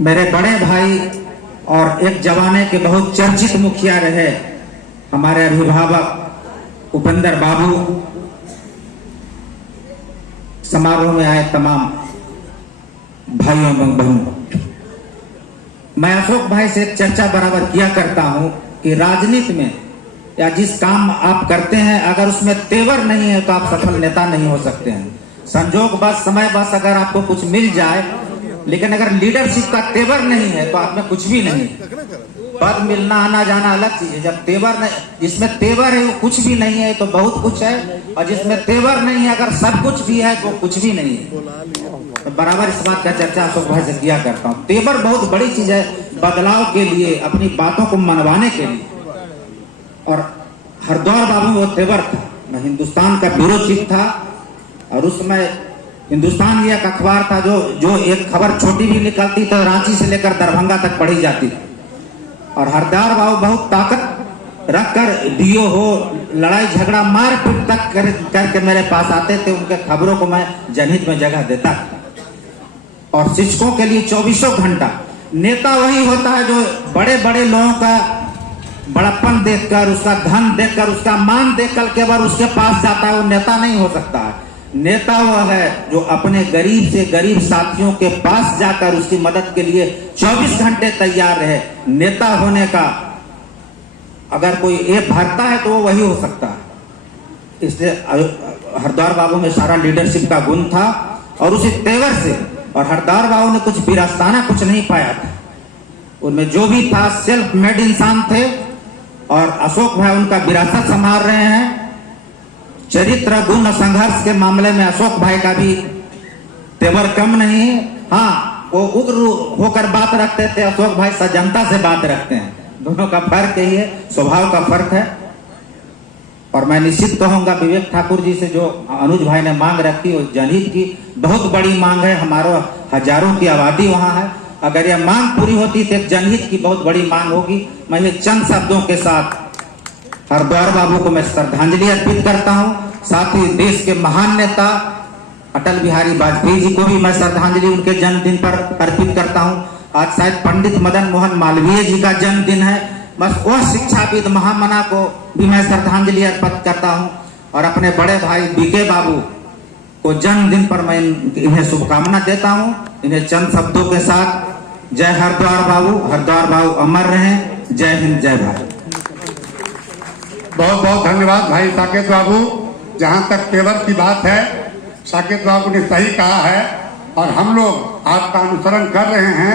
मेरे बड़े भाई और एक जमाने के बहुत चर्चित मुखिया रहे हमारे अभिभावक उपेंद्र बाबू, समारोह में आए तमाम भाइयों एवं बहनों, मैं अशोक भाई से एक चर्चा बराबर किया करता हूं कि राजनीति में या जिस काम आप करते हैं अगर उसमें तेवर नहीं है तो आप सफल नेता नहीं हो सकते हैं। संजोग बस समय बस अगर आपको कुछ मिल जाए, लेकिन अगर लीडरशिप का तेवर नहीं है तो आप में कुछ भी नहीं। पद मिलना आना जाना अलग चीज है, जब तेवर नहीं, जिसमें तेवर है वो कुछ भी नहीं है तो बहुत कुछ है, और जिसमें तेवर नहीं है अगर सब कुछ भी है तो कुछ भी नहीं है। तो बराबर इस बात का चर्चा अशोक भाई से किया करता हूँ। तेवर बहुत बड़ी चीज है बदलाव के लिए, अपनी बातों को मनवाने के लिए। और हरद्वार बाबू वो तेवर था। मैं हिंदुस्तान का ब्यूरो चीफ था और उस समय हिंदुस्तान ये एक अखबार था जो एक खबर छोटी भी निकलती तो रांची से लेकर दरभंगा तक पढ़ी जाती थी। और हरद्वार बाबू बहुत ताकत रखकर डीओ हो, लड़ाई झगड़ा मार पीट तक करके मेरे पास आते थे। उनके खबरों को मैं जनहित में जगह देता था। और शिक्षकों के लिए 24 घंटा नेता वही होता है जो बड़े बड़े लोगों का बड़प्पन देखकर, उसका धन देखकर, उसका मान देखकर केवल उसके पास जाता है, वो नेता नहीं हो सकता है। नेता वह है जो अपने गरीब से गरीब साथियों के पास जाकर उसकी मदद के लिए 24 घंटे तैयार रहे। नेता होने का अगर कोई ऐप भरता है तो वो वही हो सकता है। इसलिए हरद्वार बाबू में सारा लीडरशिप का गुण था और उसी तेवर से। और हरद्वार बाबू ने कुछ विरासताना कुछ नहीं पाया था, उनमें जो भी था सेल्फ मेड इंसान थे। और अशोक भाई उनका विरासत संभाल रहे हैं। चरित्र गुण और संघर्ष के मामले में अशोक भाई का भी तेवर कम नहीं है। हाँ, वो उग्र होकर बात रखते थे, अशोक भाई सजनता से बात रखते हैं। दोनों का फर्क यही है, स्वभाव का फर्क है। और मैं निश्चित कहूंगा विवेक ठाकुर जी से जो अनुज भाई ने मांग रखी वो जनहित की बहुत बड़ी मांग है। हमारे हजारों की आबादी वहां है, अगर यह मांग पूरी होती तो एक जनहित की बहुत बड़ी मांग होगी। मैं ये चंद शब्दों के साथ हरद्वार बाबू को मैं श्रद्धांजलि अर्पित करता हूं। साथ ही देश के महान नेता अटल बिहारी वाजपेयी जी को भी मैं श्रद्धांजलि उनके जन्मदिन पर अर्पित करता हूं। आज शायद पंडित मदन मोहन मालवीय जी का जन्मदिन है। बस वह शिक्षाविद महामना को भी मैं श्रद्धांजलि अर्पित करता हूं। और अपने बड़े भाई बीके बाबू को जन्मदिन पर मैं इन्हें शुभकामना देता हूं। इन्हें चंद शब्दों के साथ जय हरद्वार बाबू, हरद्वार बाबू अमर रहें। जय हिंद, जय भारत। बहुत बहुत धन्यवाद भाई साकेत बाबू। जहाँ तक तेवर की बात है, साकेत बाबू ने सही कहा है और हम लोग आपका अनुसरण कर रहे हैं।